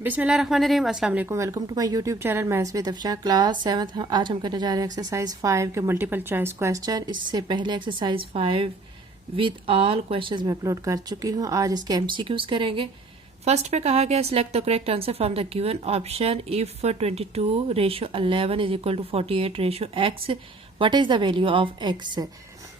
बिस्मिल्लाहिर्रहमानिर्रहीम, अस्सलाम वालेकुम। Welcome to my YouTube channel maths with Afsha. Class 7 आज हम करने जा रहे हैं एक्सरसाइज 5 के मल्टीपल चॉइस क्वेश्चन। इससे पहले एक्सरसाइज 5 विद ऑल क्वेश्चंस में अपलोड कर चुकी हूँ। आज इसके एमसीक्यूज करेंगे। फर्स्ट पे कहा गया select the correct answer from the given option. If 22:11 is equal to 48:x, what is the value of x।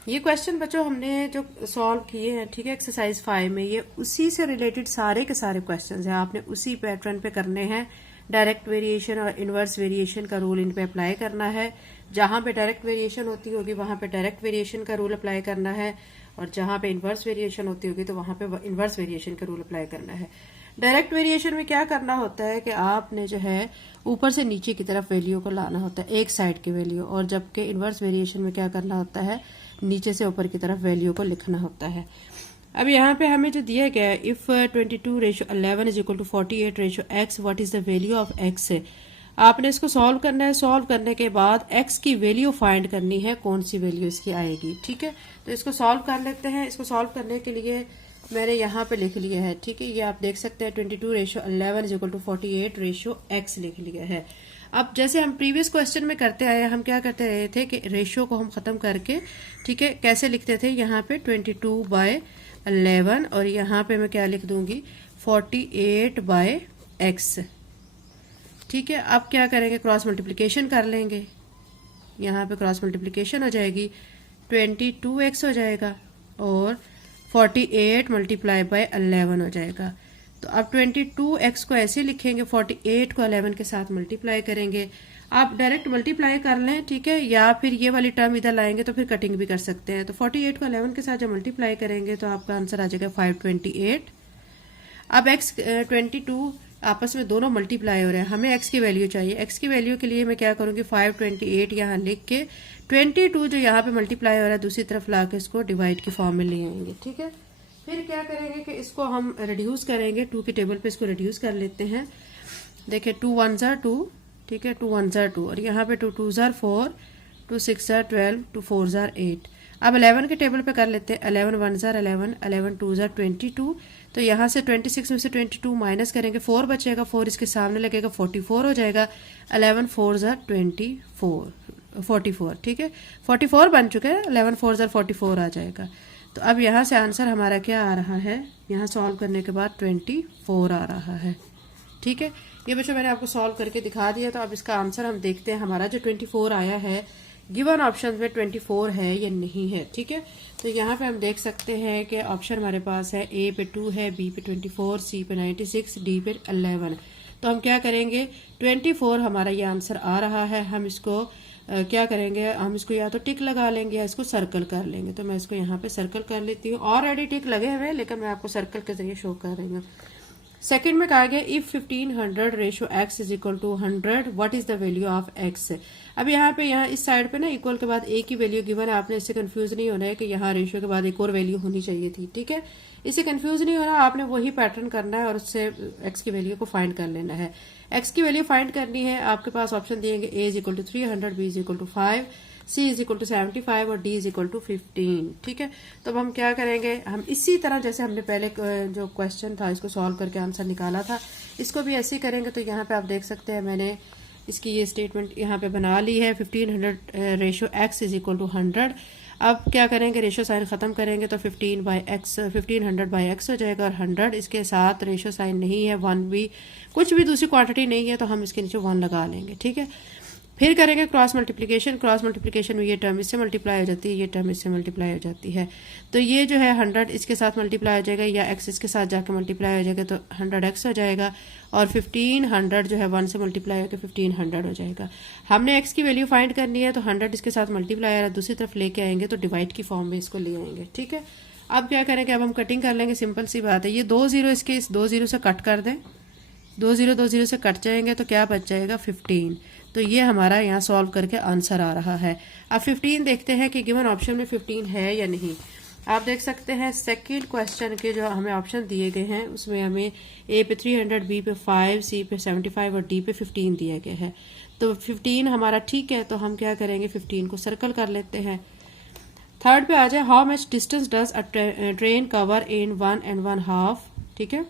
ये क्वेश्चन बच्चों हमने जो सॉल्व किए हैं, ठीक है, एक्सरसाइज 5 में, ये उसी से रिलेटेड सारे के सारे क्वेश्चंस हैं। आपने उसी पैटर्न पे करने हैं। डायरेक्ट वेरिएशन और इनवर्स वेरिएशन का रूल इन पे अप्लाई करना है। जहां पे डायरेक्ट वेरिएशन होती होगी वहां पे डायरेक्ट वेरिएशन का रूल अप्लाई करना है, और जहां पे इनवर्स वेरिएशन होती होगी तो वहां पे इनवर्स वेरिएशन का रूल अप्लाई करना है। डायरेक्ट वेरिएशन में क्या करना होता है कि आपने जो है ऊपर से नीचे की तरफ वैल्यू को लाना होता है, एक साइड की वैल्यू, और जबकि इनवर्स वेरिएशन में क्या करना होता है, नीचे से ऊपर की तरफ वैल्यू को लिखना होता है। अब यहाँ पे हमें जो दिया गया है, if 22:11 is equal to 48:x, what is the value of x है। आपने इसको सॉल्व करना है। सॉल्व करने के बाद x की वैल्यू फाइंड करनी है, कौन सी वैल्यू इसकी आएगी। ठीक है, तो इसको सॉल्व कर लेते हैं। इसको सॉल्व करने के लिए मैंने यहाँ पे लिख लिया है, ठीक है, ये आप देख सकते हैं 22:11 इज इक्वल टू 48:x लिख लिया है। अब जैसे हम प्रीवियस क्वेश्चन में करते आए, हम क्या करते रहे थे कि रेशियो को हम खत्म करके, ठीक है, कैसे लिखते थे, यहाँ पे 22/11 और यहाँ पे मैं क्या लिख दूंगी 48/x। ठीक है, अब क्या करेंगे, क्रॉस मल्टीप्लिकेशन कर लेंगे। यहाँ पे क्रॉस मल्टीप्लिकेशन हो जाएगी, 22x हो जाएगा और 48 × 11 हो जाएगा। तो अब 22x को ऐसे लिखेंगे, 48 को 11 के साथ मल्टीप्लाई करेंगे। आप डायरेक्ट मल्टीप्लाई कर लें, ठीक है, या फिर ये वाली टर्म इधर लाएंगे तो फिर कटिंग भी कर सकते हैं। तो 48 को 11 के साथ जब मल्टीप्लाई करेंगे तो आपका आंसर आ जाएगा 528। अब x 22 आपस में दोनों मल्टीप्लाई हो रहे हैं, हमें x की वैल्यू चाहिए। x की वैल्यू के लिए मैं क्या करूंगी, 528 यहाँ लिख के 22 जो यहाँ पे मल्टीप्लाई हो रहा है दूसरी तरफ ला के इसको डिवाइड की फॉर्म में ले आएंगे। ठीक है, फिर क्या करेंगे कि इसको हम रिड्यूस करेंगे। 2 के टेबल पे इसको रिड्यूस कर लेते हैं। देखिए 2 1 ज़ा 2, ठीक है, 2 1 ज़ा 2 और यहाँ पे 2 2 ज़ा 4, 2 6 ज़ा 12, 2 4 ज़ा 8। अब 11 के टेबल पे कर लेते हैं। 11 1 ज़ा 11, 11 2 ज़ा 22। तो यहाँ से 26 में से 22 माइनस करेंगे, 4 बचेगा, 4 इसके सामने लगेगा, 44 हो जाएगा। 11 4 ज़ा 44, ठीक है, 44 बन चुके हैं, 11 4 ज़ा 44 आ जाएगा। तो अब यहाँ से आंसर हमारा क्या आ रहा है, यहाँ सॉल्व करने के बाद 24 आ रहा है। ठीक है, ये बच्चों मैंने आपको सॉल्व करके दिखा दिया। तो अब इसका आंसर हम देखते हैं, हमारा जो 24 आया है गिवन ऑप्शन में 24 है या नहीं है। ठीक है, तो यहाँ पे हम देख सकते हैं कि ऑप्शन हमारे पास है, ए पे 2 है, बी पे 24, सी पे 96, डी पे 11। तो हम क्या करेंगे, 24 हमारा ये आंसर आ रहा है। हम इसको क्या करेंगे, हम इसको या तो टिक लगा लेंगे या इसको सर्कल कर लेंगे। तो मैं इसको यहाँ पे सर्कल कर लेती हूँ। ऑलरेडी टिक लगे हुए हैं लेकिन मैं आपको सर्कल के जरिए शो कर रही हूँ। सेकंड में कहा गया if 1500:x is equal to 100, what is the value of x। अब यहाँ पे इस साइड पे ना इक्वल के बाद a की वैल्यू गिवन है। आपने इससे कंफ्यूज नहीं होना है कि यहाँ रेशियो के बाद एक और वैल्यू होनी चाहिए थी। ठीक है, इससे कंफ्यूज नहीं होना, आपने वही पैटर्न करना है और उससे x की वैल्यू को फाइंड कर लेना है। x की वैल्यू फाइंड करनी है, आपके पास ऑप्शन दिएंगे, a is equal to 300, b is equal to 5, c is equal to 75 और d इज इक्वल टू 15। ठीक है, तो अब हम क्या करेंगे, हम इसी तरह जैसे हमने पहले जो क्वेश्चन था इसको सॉल्व करके आंसर निकाला था, इसको भी ऐसे ही करेंगे। तो यहाँ पे आप देख सकते हैं मैंने इसकी ये स्टेटमेंट यहाँ पे बना ली है, 1500:x इज इक्वल टू 100। अब क्या करेंगे, रेशियो साइन खत्म करेंगे तो 1500/x हो जाएगा और 100 इसके साथ रेशियो साइन नहीं है, 1 भी, कुछ भी दूसरी क्वांटिटी नहीं है, तो हम इसके नीचे 1 लगा लेंगे। ठीक है, फिर करेंगे क्रॉस मल्टीप्लिकेशन। क्रॉस मल्टीप्लिकेशन में ये टर्म इससे मल्टीप्लाई हो जाती है, ये टर्म इससे मल्टीप्लाई हो जाती है। तो ये जो है 100 इसके साथ मल्टीप्लाई हो जाएगा या x इसके साथ जाके मल्टीप्लाई हो जाएगा तो 100x हो जाएगा, और 1500 जो है 1 से मल्टीप्लाई होकर 1500 हो जाएगा। हमने x की वैल्यू फाइंड करनी है तो 100 इसके साथ मल्टीप्लाई है, दूसरी तरफ लेके आएंगे तो डिवाइड की फॉर्म में इसको ले आएंगे। ठीक है, अब क्या करेंगे, अब हम कटिंग कर लेंगे। सिंपल सी बात है, ये 2 0 इसके इस 2 0 से कट कर दें, 2 0 से कट जाएंगे तो क्या बच जाएगा 15। तो ये हमारा यहाँ सॉल्व करके आंसर आ रहा है। अब 15 देखते हैं कि गिवन ऑप्शन में 15 है या नहीं। आप देख सकते हैं सेकंड क्वेश्चन के जो हमें ऑप्शन दिए गए हैं उसमें हमें ए पे 300, बी पे 5, सी पे 75 और डी पे 15 दिया गया है। तो 15 हमारा ठीक है, तो हम क्या करेंगे, 15 को सर्कल कर लेते हैं। थर्ड पे आ जाए, how much distance does a train cover in 1 1/2। ठीक है,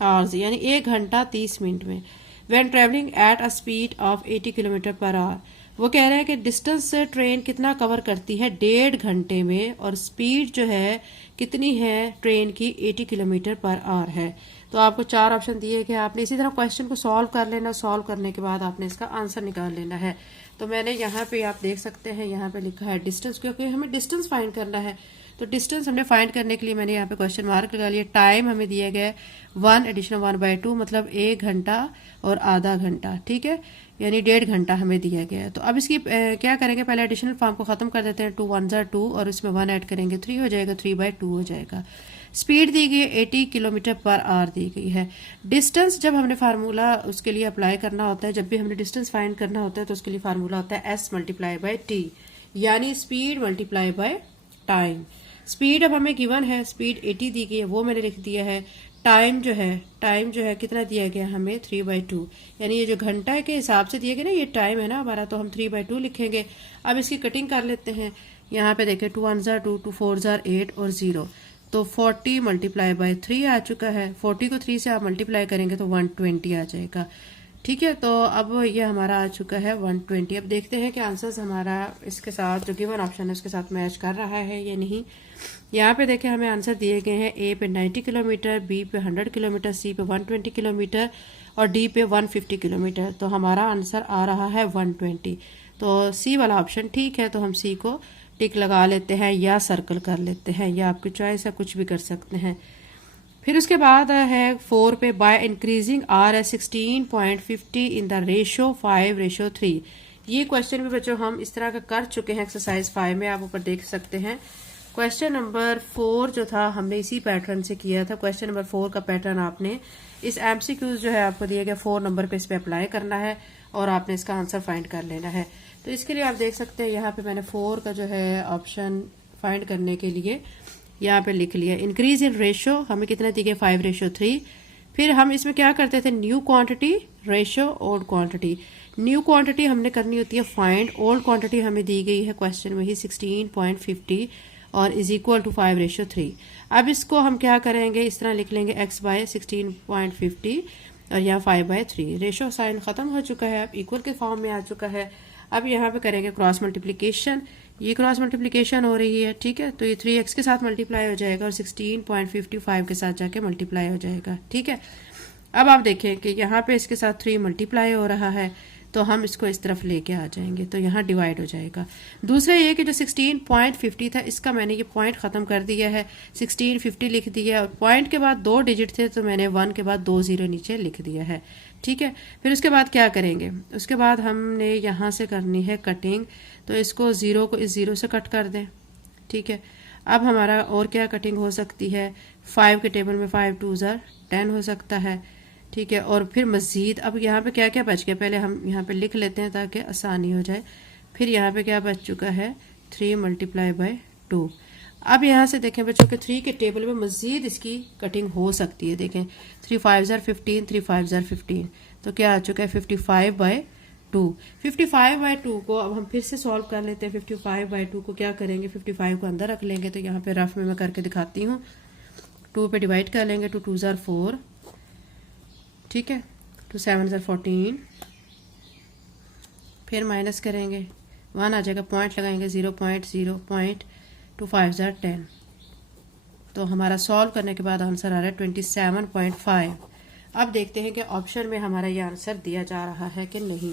आवर्स यानी 1 घंटा 30 मिनट में। When travelling at a speed of 80 kilometre per hour, वो कह रहे हैं कि डिस्टेंस से ट्रेन कितना कवर करती है 1.5 घंटे में, और स्पीड जो है कितनी है ट्रेन की 80 किलोमीटर पर आवर है। तो आपको 4 ऑप्शन दिए गए, आपने इसी तरह क्वेश्चन को सॉल्व कर लेना, सॉल्व करने के बाद आपने इसका आंसर निकाल लेना है। तो मैंने यहाँ पे आप देख सकते हैं यहाँ पे लिखा है डिस्टेंस, क्योंकि हमें डिस्टेंस फाइंड करना है। तो डिस्टेंस हमने फाइंड करने के लिए मैंने यहाँ पे क्वेश्चन मार्क लगा लिया। टाइम हमें दिया गया है 1 एडिशनल 1/2 मतलब 1 घंटा और आधा घंटा, ठीक है, यानी 1.5 घंटा हमें दिया गया है। तो अब इसकी क्या करेंगे, पहले एडिशनल फॉर्म को खत्म कर देते हैं। 2 1 ज़ा 2 और इसमें 1 ऐड करेंगे 3 हो जाएगा, 3/2 हो जाएगा। स्पीड दी गई 80 किलोमीटर पर आवर दी गई है। डिस्टेंस जब हमने फार्मूला उसके लिए अप्लाई करना होता है, जब भी हमने डिस्टेंस फाइंड करना होता है तो उसके लिए फार्मूला होता है S × T, यानी speed multiply by time. Speed अब हमें गिवन है, स्पीड 80 दी गई है, वो मैंने लिख दिया है। टाइम जो है कितना दिया गया हमें 3/2, यानी ये जो घंटा के हिसाब से दिया गया ना ये टाइम है ना हमारा, तो हम 3/2 लिखेंगे। अब इसकी कटिंग कर लेते हैं। यहाँ पे देखें 2 1 ज़ा 2, 2 4 ज़ा 8 और 0, तो 40 मल्टीप्लाई बाय 3 आ चुका है। 40 को 3 से आप मल्टीप्लाई करेंगे तो 120 आ जाएगा, ठीक है। तो अब ये हमारा आ चुका है 120। अब देखते हैं कि आंसर्स हमारा इसके साथ जो गिवन ऑप्शन है उसके साथ मैच कर रहा है या नहीं। यहाँ पे देखें हमें आंसर दिए गए हैं, ए पे 90 किलोमीटर, बी पे 100 किलोमीटर, सी पे 120 किलोमीटर और डी पे 150 किलोमीटर। तो हमारा आंसर आ रहा है 120। तो सी वाला ऑप्शन ठीक है, तो हम सी को टिक लगा लेते हैं या सर्कल कर लेते हैं, या आपकी चॉइस है, कुछ भी कर सकते हैं। फिर उसके बाद है 4 पे, by increasing R S 16.50 in the ratio 5:3। ये क्वेश्चन भी बच्चों हम इस तरह का कर चुके हैं एक्सरसाइज 5 में, आप ऊपर देख सकते हैं। क्वेश्चन नंबर 4 जो था हमने इसी पैटर्न से किया था। क्वेश्चन नंबर 4 का पैटर्न आपने इस एमसीक्यूज जो है आपको दिया गया 4 नंबर पे इस पे अप्लाई करना है और आपने इसका आंसर फाइंड कर लेना है। तो इसके लिए आप देख सकते हैं यहाँ पे मैंने 4 का जो है ऑप्शन फाइंड करने के लिए यहाँ पे लिख लिया। इंक्रीज इन रेशो हमें कितना दी गई 5:3। फिर हम इसमें क्या करते थे, new quantity ratio old quantity. New quantity हमने करनी होती है फाइंड, ओल्ड क्वांटिटी हमें दी गई है क्वेश्चन में ही 16.50 और इज इक्वल टू 5:3। अब इसको हम क्या करेंगे, इस तरह लिख लेंगे x बाय 16.50 और यहाँ 5/3। रेशो साइन खत्म हो चुका है, अब इक्वल के फॉर्म में आ चुका है। अब यहाँ पे करेंगे क्रॉस मल्टीप्लिकेशन, ये क्रॉस मल्टीप्लिकेशन हो रही है, ठीक है। तो ये 3x के साथ मल्टीप्लाई हो जाएगा और 16.55 के साथ जाके मल्टीप्लाई हो जाएगा, ठीक है। अब आप देखें कि यहाँ पे इसके साथ 3 मल्टीप्लाई हो रहा है, तो हम इसको इस तरफ लेके आ जाएंगे तो यहाँ डिवाइड हो जाएगा। दूसरा ये कि जो 16.50 था इसका मैंने ये पॉइंट खत्म कर दिया है, 1650 लिख दिया और पॉइंट के बाद 2 डिजिट थे तो मैंने 1 के बाद 2 0 नीचे लिख दिया है, ठीक है। फिर उसके बाद क्या करेंगे, उसके बाद हमने यहाँ से करनी है कटिंग, तो इसको 0 को इस 0 से कट कर दें, ठीक है। अब हमारा और क्या कटिंग हो सकती है, 5 के टेबल में 5 2 ज़ा 10 हो सकता है, ठीक है। और फिर मज़ीद अब यहाँ पे क्या क्या बच गया, पहले हम यहाँ पे लिख लेते हैं ताकि आसानी हो जाए। फिर यहाँ पे क्या बच चुका है 3 मल्टीप्लाई बाय 2। अब यहाँ से देखें बच्चों के 3 के टेबल में मज़ीद इसकी कटिंग हो सकती है। देखें 3 5 ज़ा 15, 3 5 ज़ा 15, तो क्या आ चुका है 55/2। 55/2 को अब हम फिर से सॉल्व कर लेते हैं। 55/2 को क्या करेंगे, 55 को अंदर रख लेंगे, तो यहाँ पे रफ में मैं करके दिखाती हूँ। 2 पे डिवाइड कर लेंगे, 2 2 ज़ा 4, ठीक है, 2 7 ज़ा 14, फिर माइनस करेंगे 1 आ जाएगा, पॉइंट लगाएंगे 0.0, 2 5 ज़ा 10। तो हमारा सॉल्व करने के बाद आंसर आ रहा है 27.5। अब देखते हैं कि ऑप्शन में हमारा ये आंसर दिया जा रहा है कि नहीं।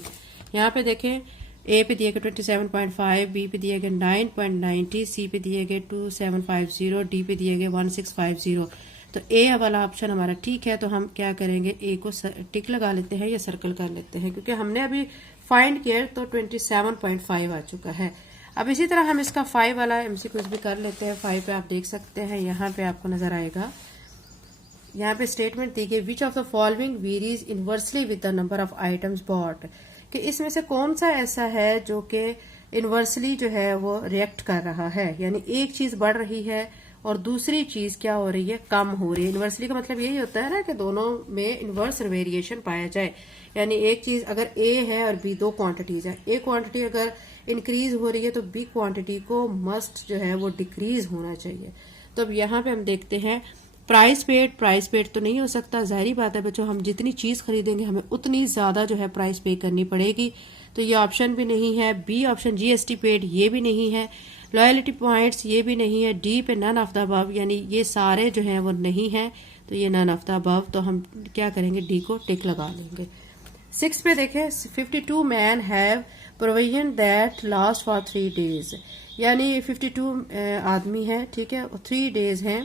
यहाँ पे देखें ए पे दिए गए 27.5, बी पे दिए गए 9.90, सी पे दिए गए 2750, डी पे दिए गए 1650। तो ए वाला ऑप्शन हमारा ठीक है, तो हम क्या करेंगे, ए को टिक लगा लेते हैं या सर्कल कर लेते हैं, क्योंकि हमने अभी फाइंड किया तो 27.5 आ चुका है। अब इसी तरह हम इसका 5 वाला एमसीक्यूज भी कर लेते हैं। 5 पे आप देख सकते हैं, यहाँ पे आपको नजर आएगा, यहाँ पे स्टेटमेंट दी गई, which of the following varies inversely with the number of items bought, कि इसमें से कौन सा ऐसा है जो कि इनवर्सली जो है वो रिएक्ट कर रहा है, यानी एक चीज बढ़ रही है और दूसरी चीज क्या हो रही है, कम हो रही है। इनवर्सली का मतलब यही होता है ना कि दोनों में इनवर्स वेरिएशन पाया जाए, यानी एक चीज अगर ए है और बी, दो क्वांटिटीज है, ए क्वांटिटी अगर इंक्रीज हो रही है तो बी क्वांटिटी को मस्ट जो है वो डिक्रीज होना चाहिए। तो अब यहाँ पे हम देखते हैं प्राइस पेड तो नहीं हो सकता, जाहिर बात है बच्चों, हम जितनी चीज खरीदेंगे हमें उतनी ज्यादा जो है प्राइस पे करनी पड़ेगी, तो ये ऑप्शन भी नहीं है। बी ऑप्शन जीएसटी पेड, ये भी नहीं है। लॉयल्टी पॉइंट्स, ये भी नहीं है। डी पे नन ऑफ द अबव, यानी ये सारे जो हैं वो नहीं है, तो ये नन ऑफ द अबव, तो हम क्या करेंगे, डी को टिक लगा लेंगे। 6 पे देखें, 52 man have provision that last for 3 days, यानी 52 आदमी है, ठीक है, 3 days हैं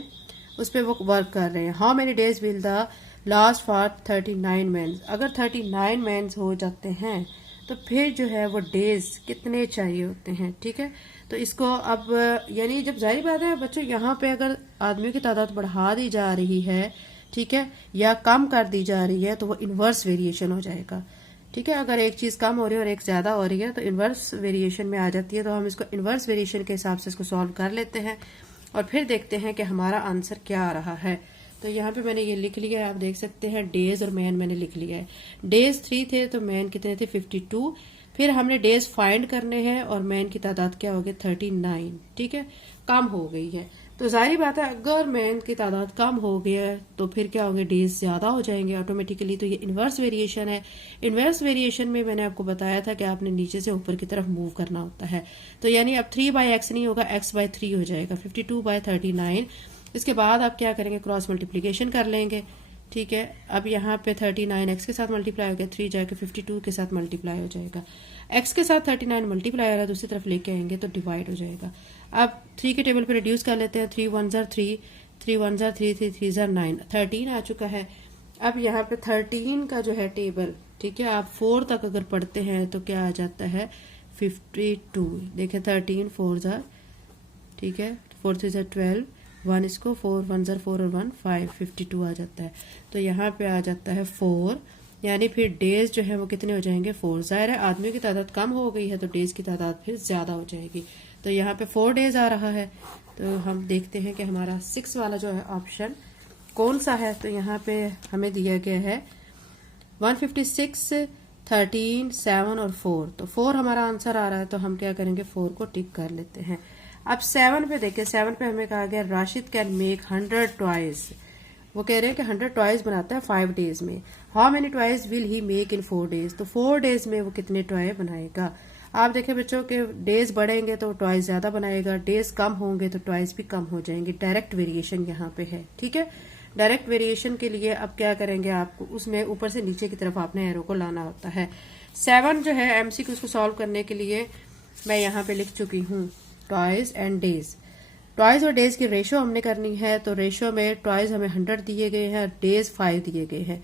उस पर वो वर्क कर रहे हैं। How many days will the last for 39 man, अगर 39 मैन हो जाते हैं तो फिर जो है वो डेज कितने चाहिए होते हैं, ठीक है। तो इसको अब यानी जब जाहिर बात है बच्चों, यहाँ पे अगर आदमियों की तादाद बढ़ा दी जा रही है, ठीक है, या कम कर दी जा रही है, तो वो इन्वर्स वेरिएशन हो जाएगा, ठीक है। अगर एक चीज कम हो रही है और एक ज्यादा हो रही है तो इन्वर्स वेरिएशन में आ जाती है, तो हम इसको इन्वर्स वेरिएशन के हिसाब से इसको सॉल्व कर लेते हैं और फिर देखते हैं कि हमारा आंसर क्या आ रहा है। तो यहाँ पे मैंने ये लिख लिया है, आप देख सकते हैं, डेज और मैन मैंने लिख लिया है। डेज 3 थे तो मैन कितने थे, 52। फिर हमने डेज फाइंड करने हैं और मैन की तादाद क्या हो गई, 39, ठीक है, कम हो गई है। तो जाहिर बात है अगर मैन की तादाद कम हो गई है तो फिर क्या होंगे, डेज ज्यादा हो जाएंगे ऑटोमेटिकली। तो ये इन्वर्स वेरिएशन है। इन्वर्स वेरिएशन में मैंने आपको बताया था कि आपने नीचे से ऊपर की तरफ मूव करना होता है। तो यानी अब 3/x नहीं होगा, x/3 हो जाएगा, 52/39। इसके बाद आप क्या करेंगे, क्रॉस मल्टीप्लीकेशन कर लेंगे, ठीक है। अब यहाँ पे 39 x के साथ मल्टीप्लाई हो गया, 3 जाके 52 के साथ मल्टीप्लाई हो जाएगा। x के साथ 39 मल्टीप्लाई हो रहा है, दूसरी तरफ लेके आएंगे तो डिवाइड हो जाएगा। अब 3 के टेबल पे रिड्यूस कर लेते हैं, 3 1 3, 3 1 3, 3 3 9, 13 आ चुका है। अब यहाँ पे 13 का जो है टेबल, ठीक है, आप 4 तक अगर पढ़ते हैं तो क्या आ जाता है, 52। देखिए 13 4 ठीक है, 4 3 12, 1 इसको 4 1 4 और 1 5, 52 आ जाता है। तो यहाँ पे आ जाता है 4, यानी फिर डेज जो है वो कितने हो जाएंगे, 4। जाहिर है आदमियों की तादाद कम हो गई है तो डेज की तादाद फिर ज्यादा हो जाएगी। तो यहाँ पे 4 डेज आ रहा है। तो हम देखते हैं कि हमारा 6 वाला जो है ऑप्शन कौन सा है। तो यहाँ पे हमें दिया गया है 156, 13, 7 और 4। तो 4 हमारा आंसर आ रहा है, तो हम क्या करेंगे, 4 को टिक कर लेते हैं। अब 7 पे देखिए, 7 पे हमें कहा गया राशिद कैन मेक 100 टॉयज। वो कह रहे हैं कि 100 टॉयज बनाता है 5 डेज में। How many toys will he make in 4 days, तो 4 डेज में वो कितने टॉय बनाएगा। आप देखें बच्चों के डेज बढ़ेंगे तो टॉयज ज्यादा बनाएगा, डेज कम होंगे तो टॉयज भी कम हो जाएंगे। डायरेक्ट वेरिएशन यहाँ पे है, ठीक है। डायरेक्ट वेरिएशन के लिए अब क्या करेंगे, आपको उसमें ऊपर से नीचे की तरफ आपने एरो को लाना होता है। 7 जो है एमसीक्यू को सॉल्व करने के लिए मैं यहाँ पे लिख चुकी हूँ, टॉयज एंड डेज। टॉयज और डेज की रेशो हमने करनी है, तो रेशो में टॉयज हमें 100 दिए गए हैं, डेज 5 दिए गए हैं।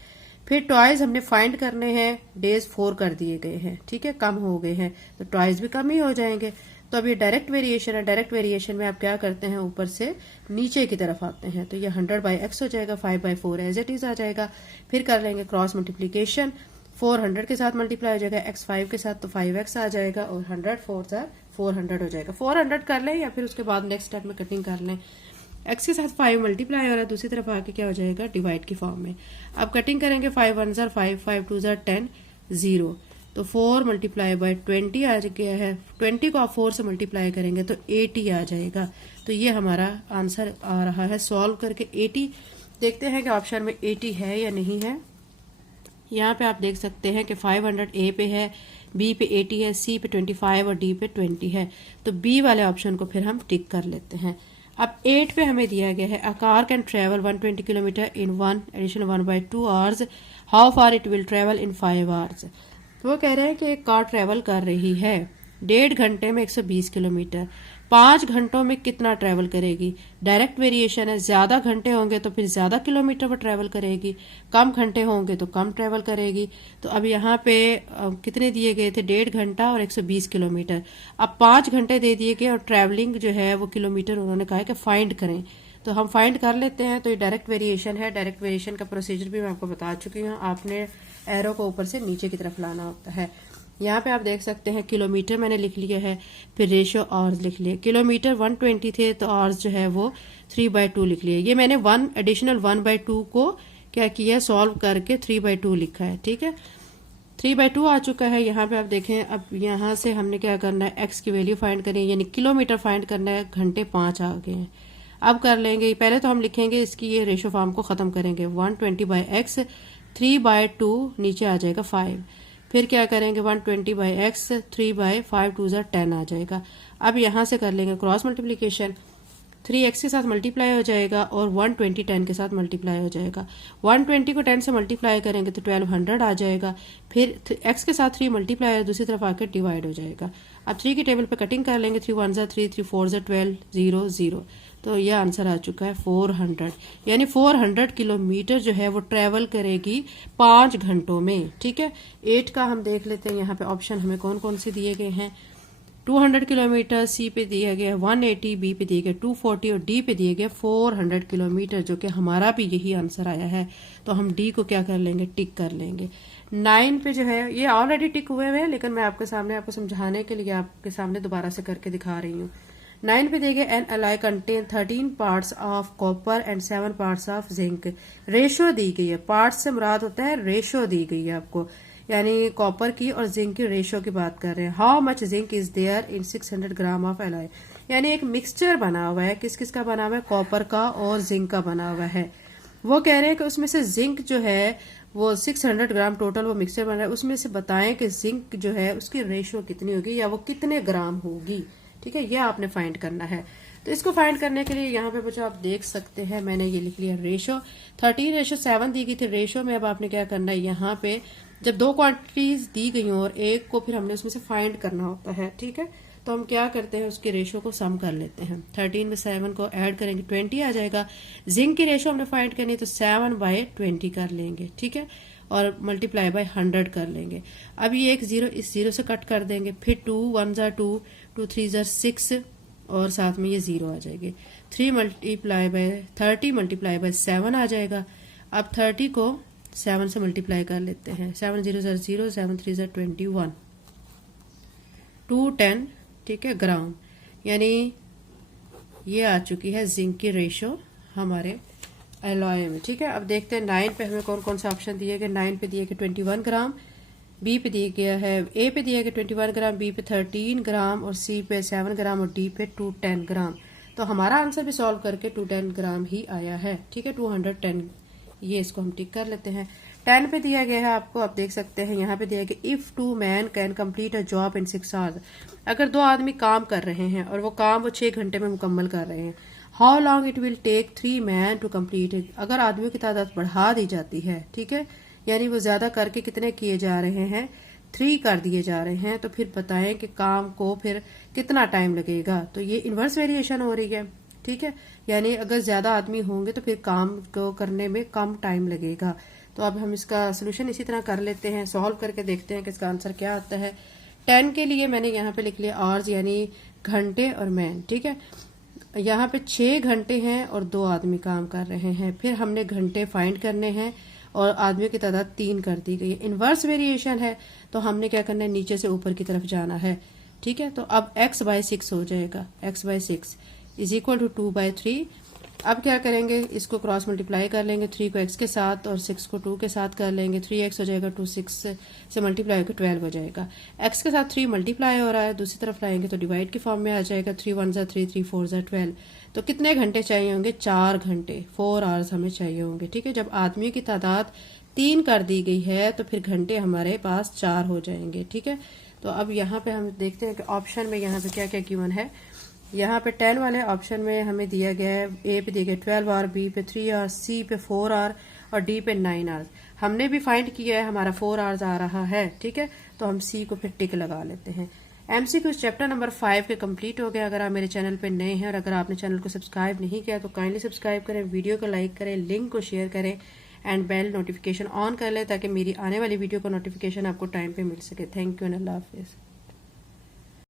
फिर टॉयज हमने फाइंड करने हैं, डेज 4 कर दिए गए हैं, ठीक है, कम हो गए हैं, तो टॉयज भी कम ही हो जाएंगे। तो अब ये डायरेक्ट वेरिएशन है। डायरेक्ट वेरिएशन में आप क्या करते हैं, ऊपर से नीचे की तरफ आते हैं, तो ये 100/x हो जाएगा, 5/4 एज इट इज आ जाएगा। फिर कर लेंगे क्रॉस मल्टीप्लीकेशन, 400 के साथ मल्टीप्लाई हो जाएगा, x 5 के साथ तो 5x आ जाएगा और 100 400 हो जाएगा। 400 कर लें या फिर उसके बाद नेक्स्ट स्टेप में कटिंग कर लें। x के साथ 5 मल्टीप्लाई हो रहा है, दूसरी तरफ आके क्या हो जाएगा, डिवाइड की फॉर्म में। अब कटिंग करेंगे, 5 1 5, 5 2 10, 0। तो 4 मल्टीप्लाई बाय 20 आ गया है। 20 को आप 4 से मल्टीप्लाई करेंगे तो 80 आ जाएगा। तो ये हमारा आंसर आ रहा है सॉल्व करके 80। देखते हैं कि ऑप्शन में 80 है या नहीं है। यहाँ पे आप देख सकते हैं कि 500 ए पे है, बी पे 80 है, सी पे 25 और डी पे 20 है। तो बी वाले ऑप्शन को फिर हम टिक कर लेते हैं। अब 8 पे हमें दिया गया है, a car can travel 120 kilometre in 1/2 hours, how far it will travel in 5 hours. तो वो कह रहे हैं कि एक कार ट्रेवल कर रही है 1.5 घंटे में 120 किलोमीटर, 5 घंटों में कितना ट्रेवल करेगी। डायरेक्ट वेरिएशन है, ज्यादा घंटे होंगे तो फिर ज्यादा किलोमीटर वो ट्रेवल करेगी, कम घंटे होंगे तो कम ट्रेवल करेगी। तो अब यहाँ पे कितने दिए गए थे, 1.5 घंटा और 120 किलोमीटर। अब 5 घंटे दे दिए गए और ट्रेवलिंग जो है वो किलोमीटर उन्होंने कहा है कि फाइंड करें। तो हम फाइंड कर लेते हैं। तो ये डायरेक्ट वेरिएशन है। डायरेक्ट वेरिएशन का प्रोसीजर भी मैं आपको बता चुकी हूँ। आपने एरो को ऊपर से नीचे की तरफ लाना होता है। यहाँ पे आप देख सकते हैं किलोमीटर मैंने लिख लिया है, फिर रेशियो आवर्स लिख लिया। किलोमीटर 120 थे तो आवर्स जो है वो 3/2 लिख लिया। ये मैंने 1/2 को क्या किया, सॉल्व करके 3/2 लिखा है, ठीक है। 3/2 आ चुका है। यहाँ पे आप देखें, अब यहाँ से हमने क्या करना है, एक्स की वैल्यू फाइंड करनी है, यानी किलोमीटर फाइंड करना है। घंटे 5 आ गए हैं। अब कर लेंगे, पहले तो हम लिखेंगे इसकी ये रेशो फॉर्म को ख़त्म करेंगे। 120/x 3/2 नीचे आ जाएगा 5। फिर क्या करेंगे 120/x 3/5 2 10 आ जाएगा। अब यहाँ से कर लेंगे क्रॉस मल्टीप्लिकेशन, 3x के साथ मल्टीप्लाई हो जाएगा और 120 10 के साथ मल्टीप्लाई हो जाएगा। 120 को 10 से मल्टीप्लाई करेंगे तो 1200 आ जाएगा। फिर x के साथ 3 मल्टीप्लाई दूसरी तरफ आकर डिवाइड हो जाएगा। अब 3 की टेबल पे कटिंग कर लेंगे, 3 1 3 3 4 12 0 0। तो यह आंसर आ चुका है 400, यानी 400 किलोमीटर जो है वो ट्रेवल करेगी 5 घंटों में। ठीक है, 8 का हम देख लेते हैं यहाँ पे ऑप्शन हमें कौन कौन से दिए गए हैं। 200 किलोमीटर सी पे दिया गया, 180 बी पे दिए गए 240 और डी पे दिए गए 400 किलोमीटर, जो कि हमारा भी यही आंसर आया है। तो हम डी को क्या कर लेंगे, टिक कर लेंगे। 9 पे जो है ये ऑलरेडी टिक हुए हुए हैं, लेकिन मैं आपके सामने आपको समझाने के लिए आपके सामने दोबारा से करके दिखा रही हूँ। 9 पे दिए गए an alloy contain 13 parts of copper and 7 parts of zinc. Ratio दी गई है, पार्ट्स से मुराद होता है रेशो दी गई है आपको, यानी कॉपर की और जिंक की रेशो की बात कर रहे हैं। How much zinc is there in 600 gram of alloy, यानी एक मिक्सचर बना हुआ है, किस किस का बना हुआ है, कॉपर का और जिंक का बना हुआ है। वो कह रहे हैं कि उसमें से जिंक जो है वो 600 ग्राम टोटल वो मिक्सचर बन रहा है, उसमें से बताएं कि जिंक जो है उसकी रेशो कितनी होगी या वो कितने ग्राम होगी। ठीक है, ये आपने फाइंड करना है। तो इसको फाइंड करने के लिए यहाँ पे बच्चों आप देख सकते हैं मैंने ये लिख लिया रेशो 13:7 दी गई थी रेशो में। अब आपने क्या करना है, यहाँ पे जब दो क्वांटिटीज दी गई हो और एक को फिर हमने उसमें से फाइंड करना होता है। ठीक है, तो हम क्या करते हैं, उसके रेशो को सम कर लेते हैं। 13 में 7 को ऐड करेंगे 20 आ जाएगा। जिंक की रेशो हमने फाइंड करनी तो 7/20 कर लेंगे। ठीक है, और मल्टीप्लाई बाय 100 कर लेंगे। अब ये एक जीरो इस जीरो से कट कर देंगे, फिर 2 1 2 2 3 6 और साथ में ये 0 आ जाएगी। 30 मल्टीप्लाई बाय 7 आ जाएगा। अब 30 को 7 से मल्टीप्लाई कर लेते हैं, 7 0 0 7 3 21 210। ठीक है, ग्राम, यानी ये आ चुकी है जिंक की रेशो हमारे एलॉय में। ठीक है, अब देखते हैं 9 पे हमें कौन कौन सा ऑप्शन दिए गए। 9 पे दिए गए 21 ग्राम, बी पे दिया गया है, ए पे दिया गया 21 ग्राम, बी पे 13 ग्राम और सी पे 7 ग्राम और डी पे 210 ग्राम। तो हमारा आंसर भी सॉल्व करके 210 ग्राम ही आया है। ठीक है, 210, ये इसको हम टिक कर लेते हैं। 10 पे दिया गया है आपको, आप देख सकते हैं यहाँ पे दिया गया if 2 man can complete a job in 6 hours. अगर 2 आदमी काम कर रहे हैं और वो काम वो 6 घंटे में मुकम्मल कर रहे हैं। How long it will take 3 man to complete it. अगर आदमियों की तादाद बढ़ा दी जाती है, ठीक है, यानी वो ज्यादा करके कितने किए जा रहे हैं, 3 कर दिए जा रहे हैं, तो फिर बताएं कि काम को फिर कितना टाइम लगेगा। तो ये इनवर्स वेरिएशन हो रही है। ठीक है, यानी अगर ज्यादा आदमी होंगे तो फिर काम को करने में कम टाइम लगेगा। तो अब हम इसका सोल्यूशन इसी तरह कर लेते हैं, सॉल्व करके देखते हैं कि इसका आंसर क्या आता है। 10 के लिए मैंने यहाँ पे लिख लिया आवर्स, यानी घंटे और मैन। ठीक है, यहाँ पे 6 घंटे हैं और 2 आदमी काम कर रहे हैं। फिर हमने घंटे फाइंड करने हैं और आदमियों की तादाद 3 कर दी गई है। इनवर्स वेरिएशन है तो हमने क्या करना है, नीचे से ऊपर की तरफ जाना है। ठीक है, तो अब x/6 हो जाएगा, x/6 इज इक्वल टू 2/3। अब क्या करेंगे, इसको क्रॉस मल्टीप्लाई कर लेंगे, 3 को x के साथ और 6 को 2 के साथ कर लेंगे। 3x हो जाएगा, 2 6 से मल्टीप्लाई होकर 12 हो जाएगा। x के साथ 3 मल्टीप्लाई हो रहा है, दूसरी तरफ लाएंगे तो डिवाइड की फॉर्म में आ जाएगा। 3 1 3 3 4 12। तो कितने घंटे चाहिए होंगे, 4 घंटे, 4 आवर्स हमें चाहिए होंगे। ठीक है, जब आदमियों की तादाद 3 कर दी गई है तो फिर घंटे हमारे पास 4 हो जाएंगे। ठीक है, तो अब यहाँ पे हम देखते हैं कि ऑप्शन में यहाँ पे क्या क्या गिवन है। यहाँ पे 10 वाले ऑप्शन में हमें दिया गया है, ए पे दिया गया 12 आवर, बी पे 3 आवर, सी पे 4 आवर और डी पे 9 आवर्स। हमने भी फाइंड किया है, हमारा 4 आवर्स आ रहा है। ठीक है, तो हम सी को फिर टिक लगा लेते हैं। MCQ चैप्टर नंबर 5 के कंप्लीट हो गया। अगर आप मेरे चैनल पे नए हैं और अगर आपने चैनल को सब्सक्राइब नहीं किया तो काइंडली सब्सक्राइब करें, वीडियो को लाइक करें, लिंक को शेयर करें एंड बेल नोटिफिकेशन ऑन कर लें ताकि मेरी आने वाली वीडियो का नोटिफिकेशन आपको टाइम पे मिल सके। थैंक यू एंड अल्लाह हाफिज़।